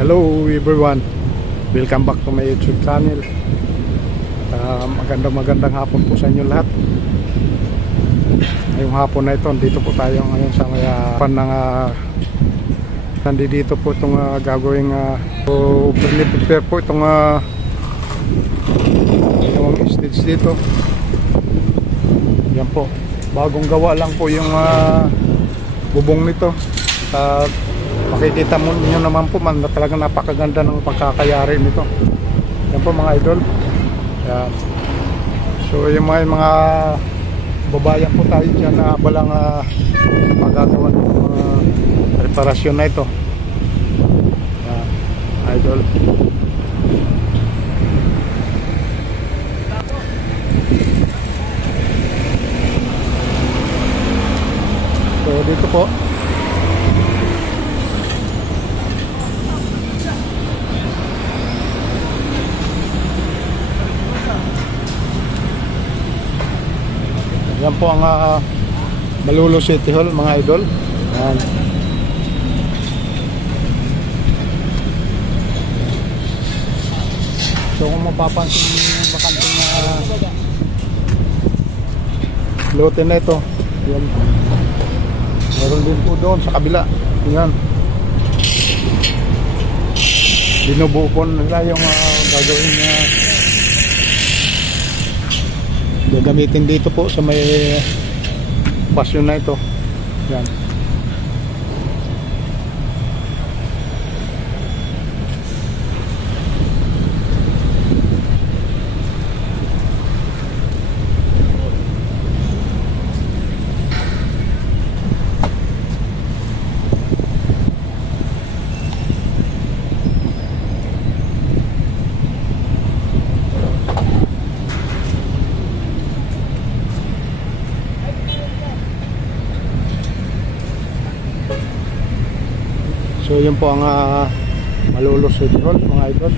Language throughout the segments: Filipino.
Hello everyone, welcome back to my YouTube channel. Magandang hapon po sa inyo lahat. Ngayong hapon na ito, dito po tayo ngayon sa may nandito po itong gagawing prepare po itong stage dito. Yan po, bagong gawa lang po yung bubong nito. Makikita mo nyo naman po man na talagang napakaganda ng pagkakayari nito. Yan po mga idol. Yan. So yung mga babayan po tayo dyan na balang magagawa ng reparasyon na ito. Yan, idol. So dito po yan po ang Malolos City Hall mga idol. Yan. So kung mapapansin yung bakanting lote na ito, yan. Meron din po doon sa kabila. Yan. Binubuo po nila yung gagawin gagamitin dito po sa may pasyon na ito. Yan. So yun po ang Malolos City Hall mga idol.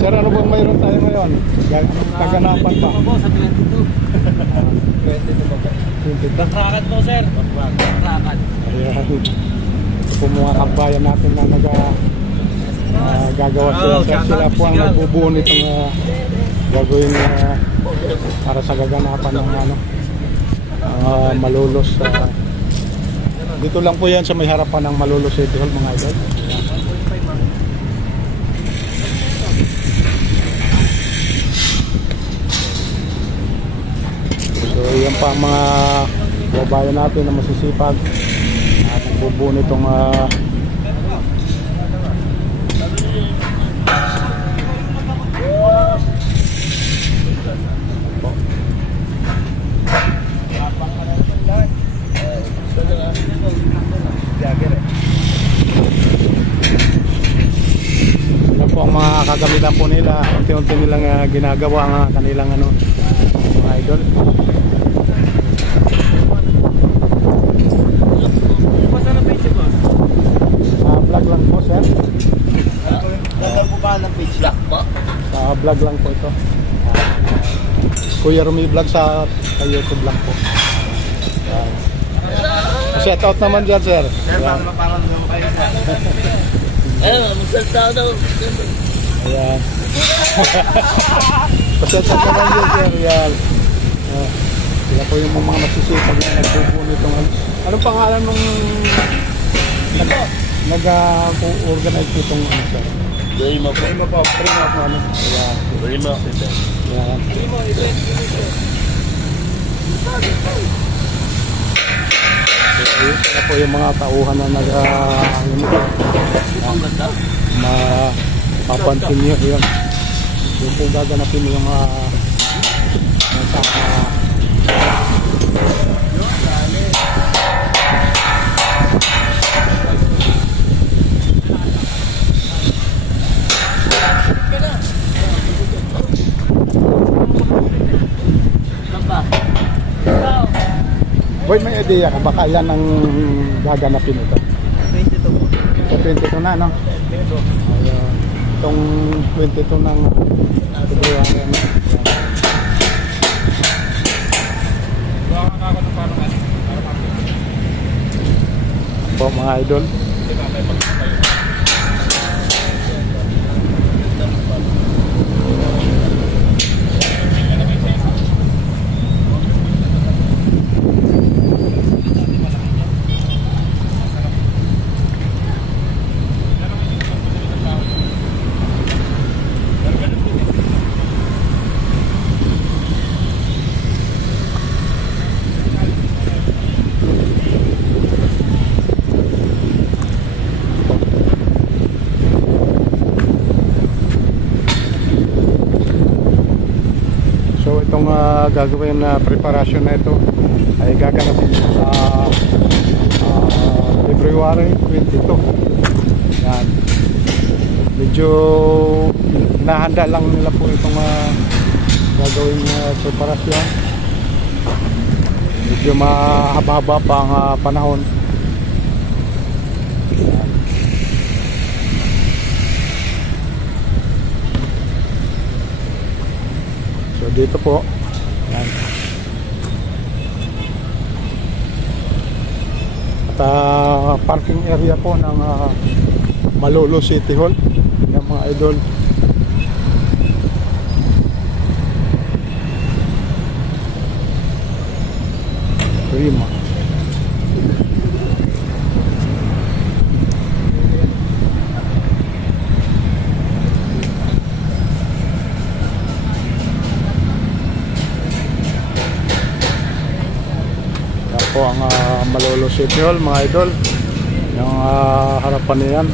Sir, ano bang mayroon tayo ngayon? Kaganapan pa? Opo, sa 22. 22 ba? 22. Bakrakat po, sir. Bakrakat. Ayan. Ito po mga kabayan natin na gagawa sila. Sila po ang nagbubuo nitong gagawin para sa gaganapan ng Malolos. Dito lang po yan sa may harapan ng Malolos City Hall mga idol. So yan pa ang mga babayan natin na masisipag at nagbubuo nitong yan po ang mga kagamitan po nila. Unti-unti nilang ginagawa ang kanilang mga idol. Vlog lang po, sir. Vlog po ba ng page lock po? Vlog lang po ito. Kuya Rumi Vlog sa YouTube lang po. Shout out naman dyan, sir. Sir, parang naman kayo, sir. Ayun, magsalita daw. Ayan. Shout out naman dyan, sir. Ayan. Sila po yung mga nasisipag na nagbubuo nitong anong pangalan nung nag-organize nitong sir? Primo po. Primo po. Primo po. Ayan. Primo. Ayan. Primo event. Sila po yung mga tauhan na mapapansin nyo yun. Yung po gaganapin yung Ka na. Boy, may idea ka, baka yan ang gaganapin ito. 22 po. Sa 22 na, no? Ayun. Itong 22 ng February. Ano? Po mga idol. So itong gagawin na preparasyon na ito ay gaganapin sa February 22. Yan. Medyo hinahanda lang nila po itong gagawin na preparasyon. Medyo mahaba-haba pa ang panahon. Yan. So dito po, yan. At parking area po ng Malolo City Hall, yung mga idol. Prima. Po ang Malolo City Hall mga idol, yung harapan niyan.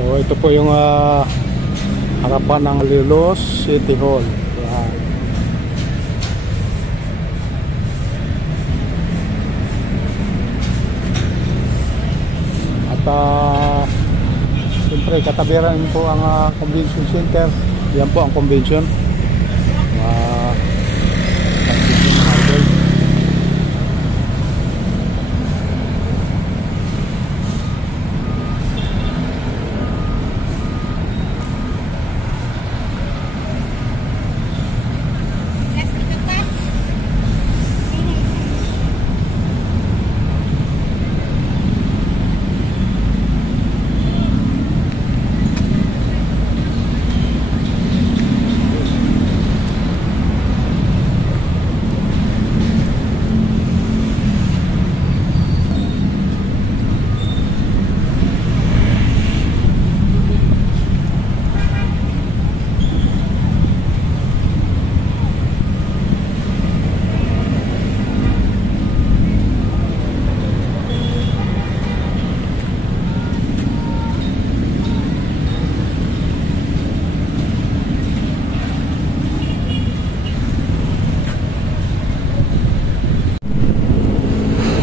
So ito po yung harapan ng Malolo City Hall. Yan. At siyempre katabiran po ang convention center. Yan po ang convention.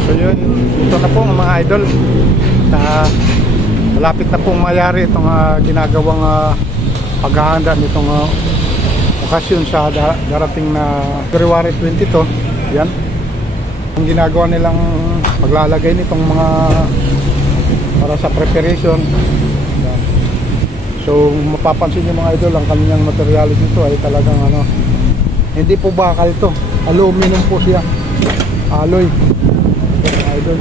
So yun, ito na po mga idol. Malapit na pong mayari itong ginagawang paghahanda nitong okasyon sa darating na February 22. Yan. Ang ginagawa nilang paglalagay nitong mga para sa preparation. Yan. So mapapansin niyo mga idol, ang kanyang materialis nito ay talagang hindi po bakal ito. Aluminum po siya. Alloy. Idol.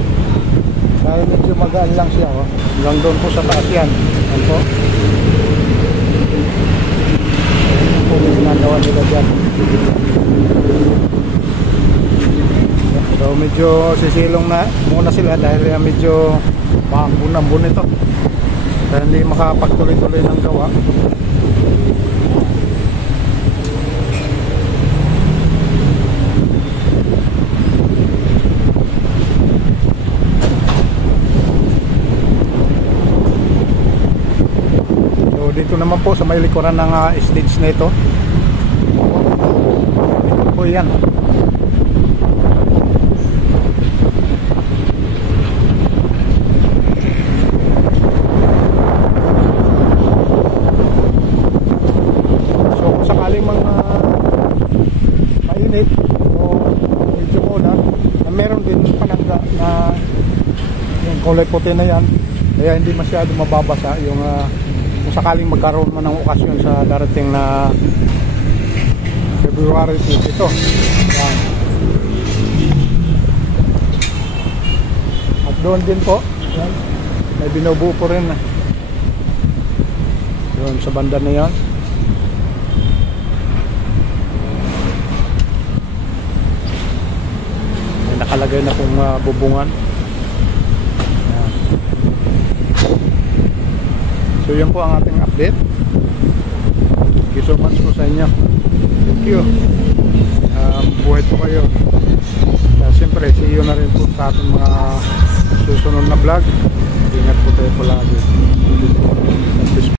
Dahil medyo magaan lang siya, hanggang doon po sa taas yan. Yan po. Yan po may ginagawa nila dyan. So medyo sisilong na muna sila dahil medyo maambun-ambun ito. Kaya hindi makapagtuloy-tuloy ng gawa. So dito naman po sa may likuran ng stage na ito. Ito po yan. Sakaling mga mainit o medyo ulan, meron din panangga na yung kulay puti na yan, kaya hindi masyado mababasa yung kung sakaling magkaroon man ng okasyon sa darating na February 22. Yan. At doon din po yan, may binubuo po rin doon sa banda na yan. Nakalagay na pong bubungan. Ayan. So yan po ang ating update. Thank you so much po sa inyo. Thank you. Buhay po kayo. Siyempre see you na rin po sa ating mga susunod na vlog. Ingat po tayo po lagi.